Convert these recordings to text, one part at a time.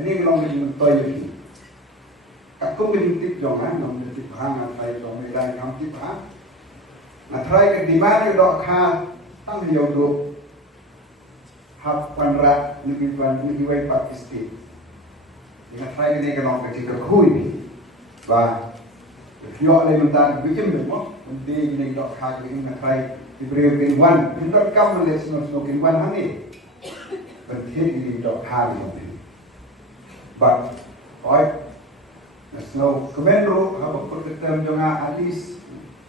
Ini kalau mình tôi thì các công ty tiếp dòng á, nông nghiệp tiếp hàng là phải dòng người đại nông tiếp hàng, là thay cái demand cái đó khá tăng nhiều được, hấp quan ra những cái way participate, là thay cái này cái nông cái khui và khi họ lên mình ta bị chìm được không, mình đi cái đó khá cái là thay thì beri cái quan, chúng ta cam lên snow cái quan hàng này, cần thiết cái đó khá nhiều. But right, there's no commander have a protector jonga at least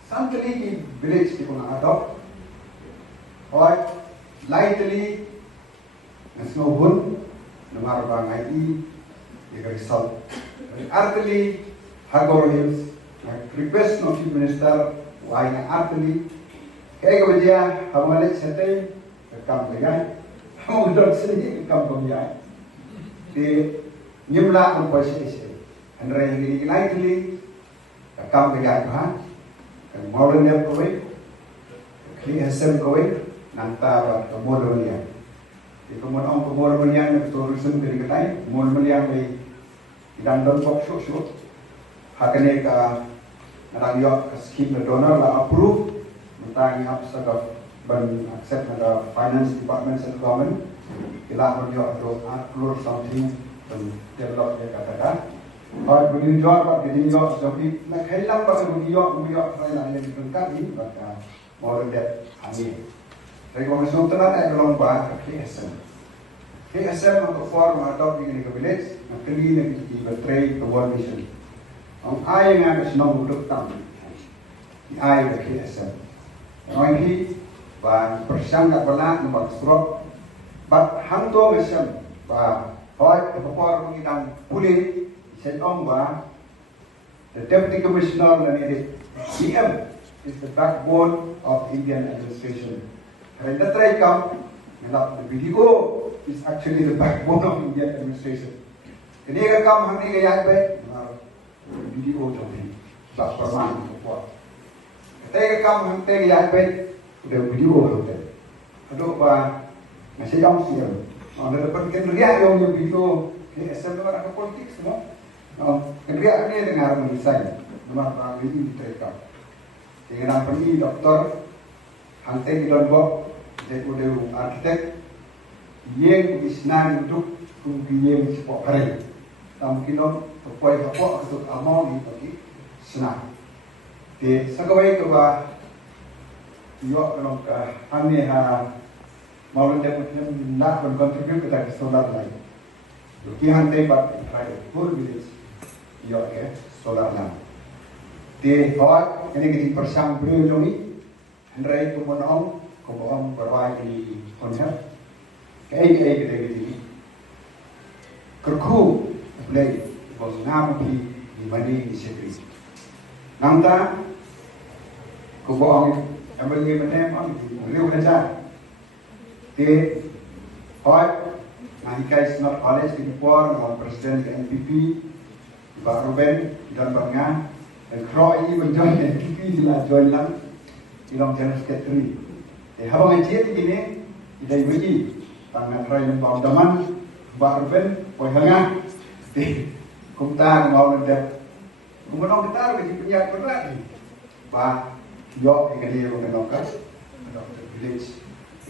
something in village people adopt. Right, lightly there's no one, no matter what I eat, you can result. Artily, Hagor Hills, request no chief minister, why na artily, kaya ko dia hamalik sa tay, come bagay, hamong dog sini come bagay. Di nyumla ang posisi, and rangi lightly, come bagay pa, and modern them kawin, clear sem kawin, nanta kemudian dia. Di kemudian tourism dari ketai, kemudian dari dan box show, hakane ka narang yok scheme na donor la approve, mentang up sa ban accept na finance department and government, ila mo yok approve something to develop ya kata. Or when you job at the yok so na kailang ba mo yok sa ila yang ditungkat ni baka more that ani. Rekomendasi tenan ay dolong ba KSM. KSM ang form adopt ini ke village, ang kali na betray the world mission. Ang ay nga is nang udok tam. Ay ke KSM. Ang hi ba persyang na pala ng pagsurok, but hangto mission ba hoy ipapor ng itang puli said on ba the deputy commissioner na ni DM is the backbone of Indian administration. Kaya na-try kam, the video is actually the backbone of Indian administration. Kaya ka kam hangni kaya ba video jodi ba perman ko. Kaya ka kam hangte kaya ba the video hotel. Ado ba masih yang siang. Ada dapat kerja yang video ke SM orang ke politik semua. Kerja ini dengar mendesain, nomor orang ini diterima. Dengan pergi doktor, hangte di Lombok, jadi udah arsitek, yang isnan untuk yang sepok hari. Tam kilo pokoi apa untuk amal ni bagi senang. Di segawai keba, yo kalau ke kami maulun dapat nak berkontribusi kepada solar lain. Bagi hante bat try full village yo ke solar lain. Di bawah ini kita persang beliau ni, hendak kemudian kemudian berwajib di konsep. Kayak kita gini, kerku play was nama di mana di sekri. Namta kemudian ambil ni mana am beliau kerja. Di hot, Mahika not college di Port, non presiden ke NPP, Pak Ruben dan Bangga. Dan kalau ini menjoin NPP sila join lang, ilang general secretary. Habang ngecit ini, kita ibuji, tangan try ng bawdaman, Ruben, poy hanga, kumta mau nandat, kumunong kita lagi punya berlagi, ba, yo, ikali yung kanokas, village.